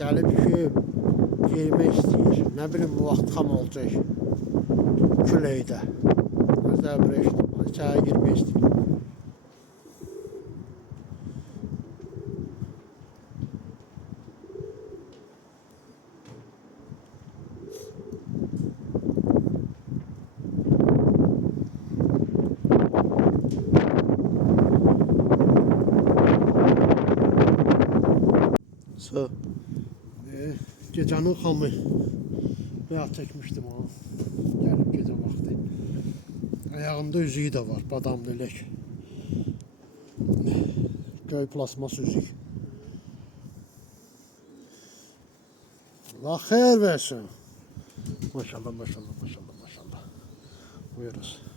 Gəlib yuyub giymək istəyir. Nə bilim bu vaxt xam olacaq. Küləkdə. Özlər bir içəri girmək istəyir. Gecenin xamı beyaz çəkmişdim onu. Gəlib gecə vaxtı. Ayağında üzüyü de var, badam lələk. Göy plasmas üzük. Allah xeyir versin. Maşallah, maşallah, maşallah, maşallah. Buyuruz.